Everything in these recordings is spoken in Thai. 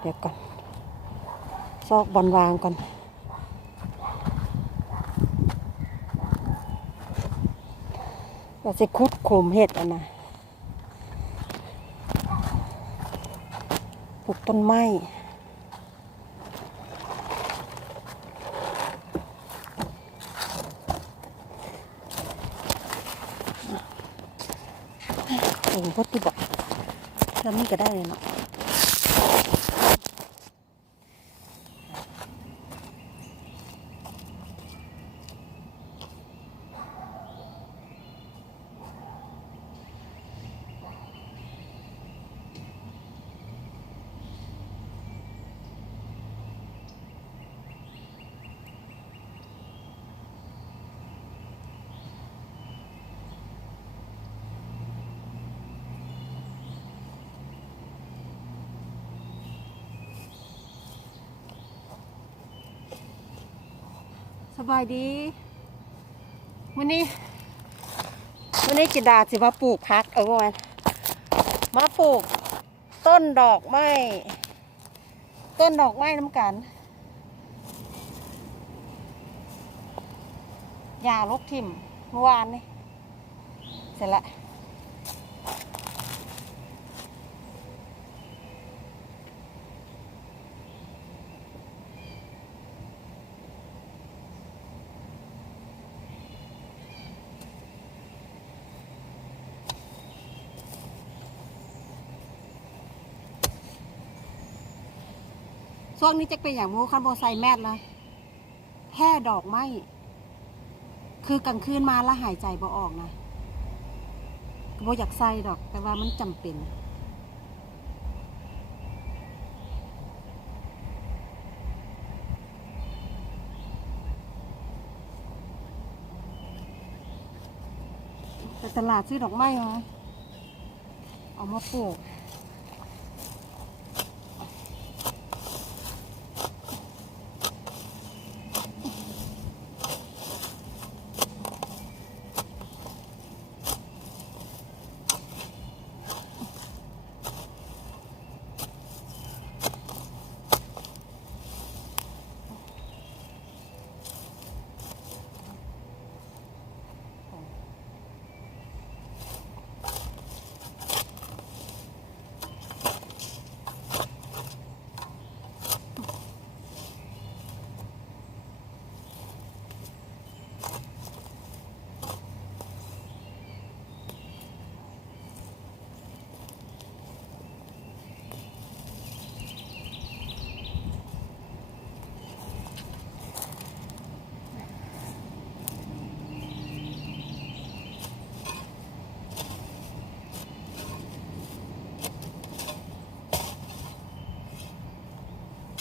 เดี๋ยวก่อนซอกบอลวางก่อนเราจะคุดโขมเห็ดนะปลูกต้นไม้โอ้พอดีบอกแล้วนี่ก็ได้เลยเนาะสบายดีวันนี้จิดาสิมาปลูกพักวันมาปลูกต้นดอกไม้น้ำกันยาลกทิ่มเมื่อวานนี่เสร็จละช่วงนี้จะเป็นอย่างมูคันโบไซแมทเลยแค่ดอกไม้คือกลางคืนมาแล้วหายใจบ่ออกนะก็บ่อยากใส่ดอกแต่ว่ามันจำเป็นแต่ตลาดซื้อดอกไม้มาเอามาปลูก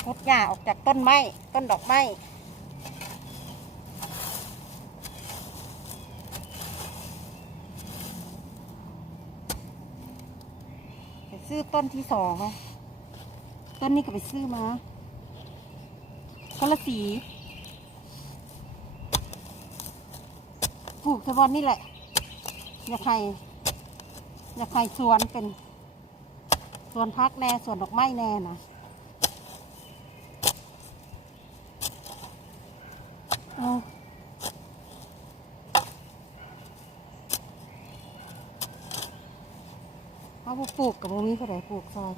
พดหญ้าออกจากต้นไม้ต้นดอกไม้ไปซื้อต้นที่2ค่ะต้นนี้ก็ไปซื้อมาคนละสีปลูกเฉพาะนี่แหละอยากให้สวนเป็นสวนพักแน่สวนดอกไม้แน่นะเอาปลูกกับโมมี่ก็ได้ปลูกซอย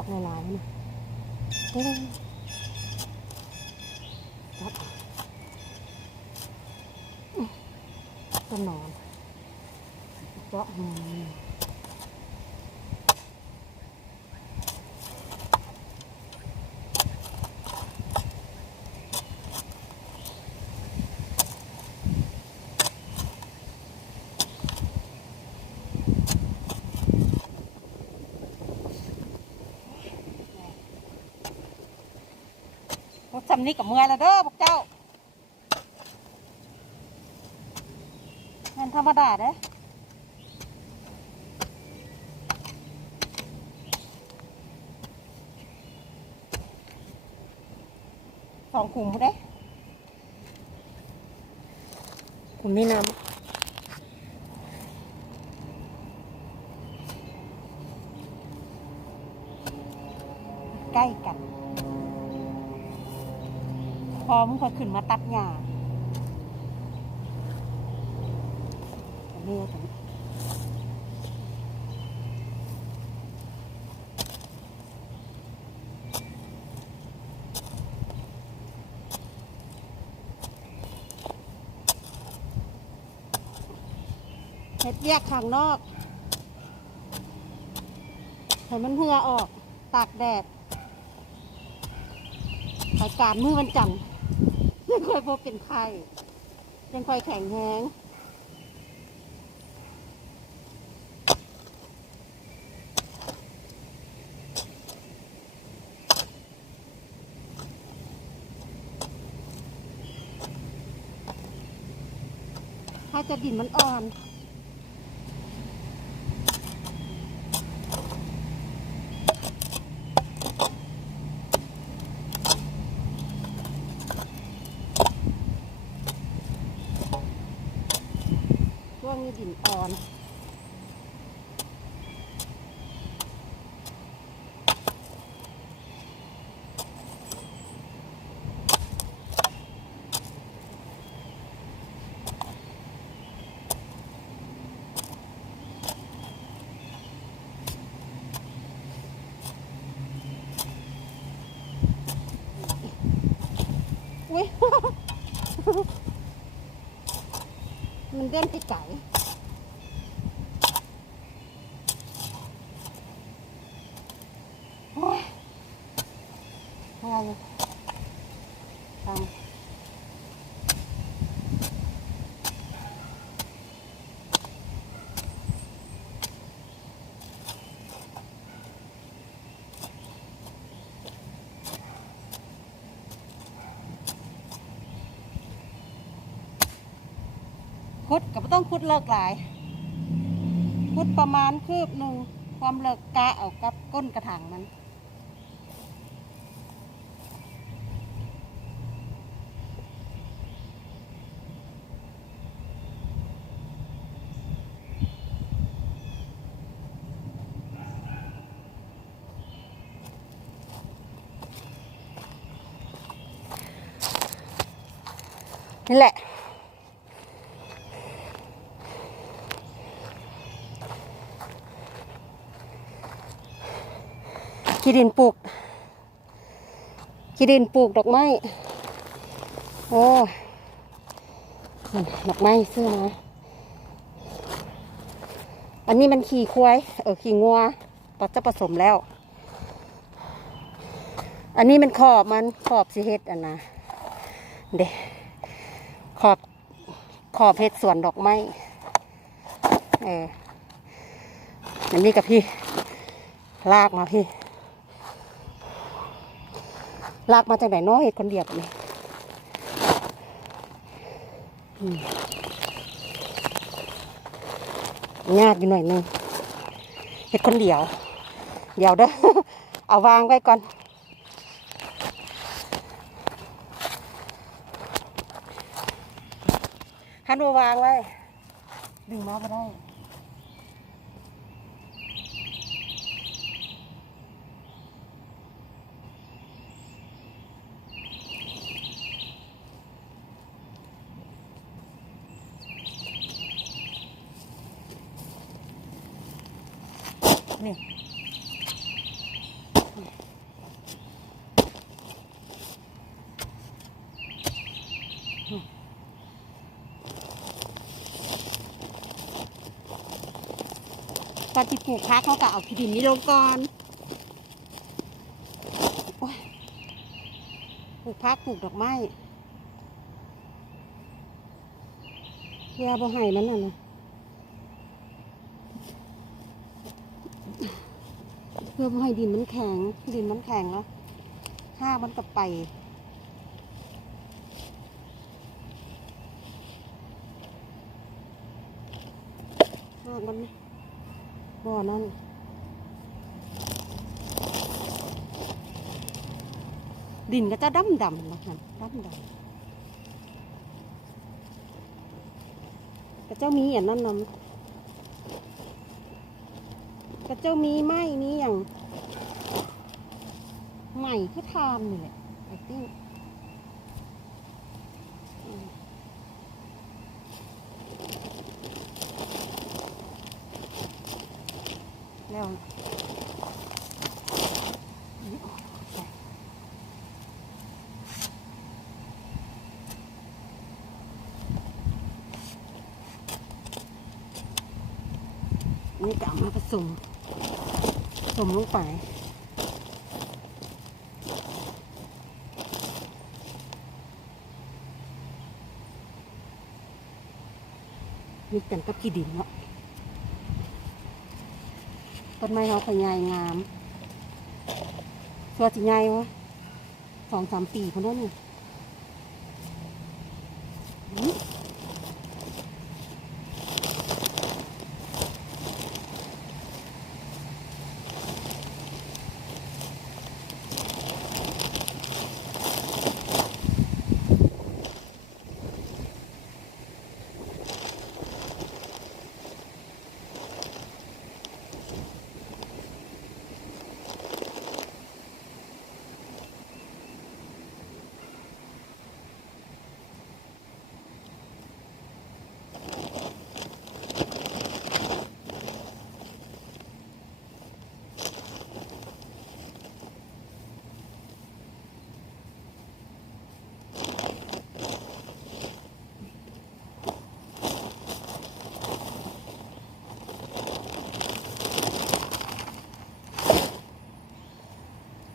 บอกหลายๆนะ ก็นอนเจาะรถจำนี้กับเมื่อยแล้วเด้อพวกเจ้าเงินธรรมดาเด้2 ขุมเด้ขุมนี้น้ำใกล้กันพอมึงค่อยขึ้นมาตัดหญ้าอันนี้ถึงเฮ็ดแยกข้างนอกให้มันเหือออกตากแดดรายการมือวันจันทร์ยังค่อยพบเป็นไข้ยังค่อยแข็งแห้งถ้าจะดินมันอ่อนช่วงนี้ดินอ่อนอุ้ย มันเด่นไปไก่โอ้ยอะไรทำคุดก็ไม่ต้องคุดเลิกหลายคุดประมาณคืบหนึ่งความเลิกกะเอากับก้นกระถางมันนี่แหละขี้ดินปลูกดอกไม้โอ้ดอกไม้ซื้อมาอันนี้มันขี่ควายขี่งัวก็จะผสมแล้วอันนี้มันขอบสิเฮ็ดอันนะเด้ขอบเฮ็ดสวนดอกไม้อันนี้กับพี่ลากมาพี่ลากมาจากไหนเนาะเห็ดคนเดียวนี่ยากอยู่หน่อยนึงเห็ดคนเดียวเด้อ เอาวางไว้ก่อนหันมาวางไว้ดึงมาไปได้นี่ ก่อนที่ปลูกพักเขาก็เอาขี้ดินนี้ลงก่อนโอ้ยปลูกพักปลูกดอกไม้เพื่อบ่ให้มันน่ะนะเพื่อบ่ให้ดินมันแข็งดินมันแข็งแล้วหากมันกลับไปหากมันบ่อนั่นดินก็จะดำนะคะดำกระเจ้ามีอย่างนั้นนำกระเจ้ามีไม้มีอย่างใหม่คือทามนี่แหละไอ้ติ้งแล้วนี่ก็เอามาผสมลงไปมีกันกับขี้ดินเนาะต้นไม้เขาขยายงามตัวสิใหญ่วะ2-3 ปีคนนั้นนี่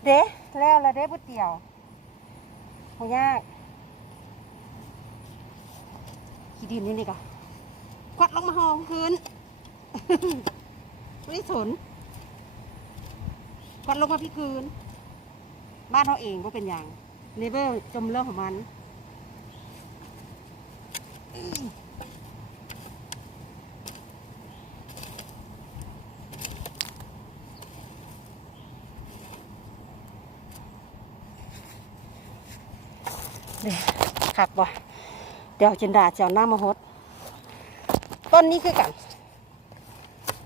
เด้แล้วละเด้บุเตียวโหยากขี้ดินนี่ก็ควัดลงมาห้องพื้นไม่สนควัดลงมาพี่คืนบ้านเขาเองก็เป็นอย่างเนเบอร์จมเรื่องของมันเดี๋ยวขักบ่เดี๋ยวจินดาจะเอาหน้ามาฮดต้นนี้คือกัน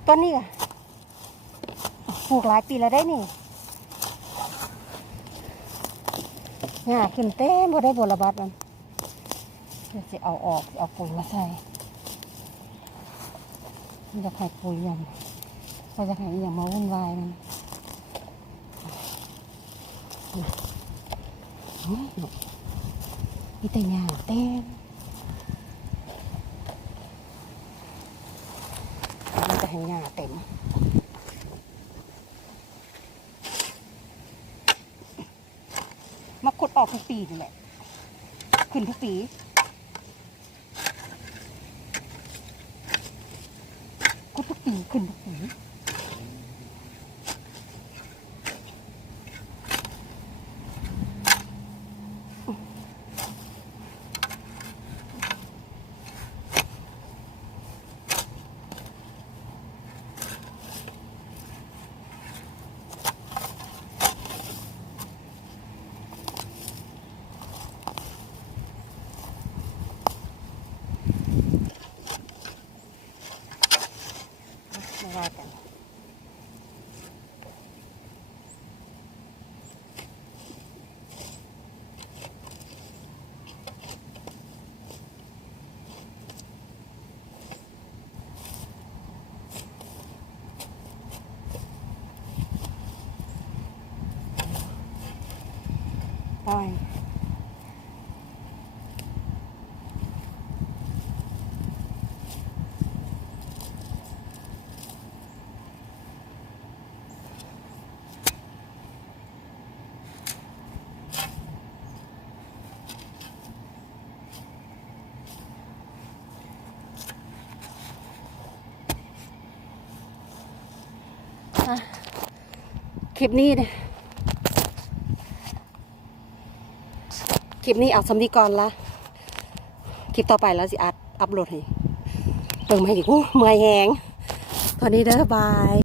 ต้นนี้อะปลูกหลายปีแล้วได้นี่หญ้าขึ้นเต็มบ่ได้บระบาดมันเดี๋ยวจะเอาออกเอาปุ๋ยมาใส่มันจะไข่ปุ๋ยยังเราจะไข่อย่างมาวุ่นวายมันมีแต่หญ้าเต็มมันจะให้หญ้าเต็มมาขุดออกทุกปีนี่แหละขึ้นทุกปีขุดทุกปีขึ้นทุกปี คลิปนี้เนี่ยคลิปนี้เอาสำนีก่อนละคลิปต่อไปแล้วสิอัพโหลดให้เบิ่งมาให้ดิกูเมื่อยแหงตอนนี้เด้อบาย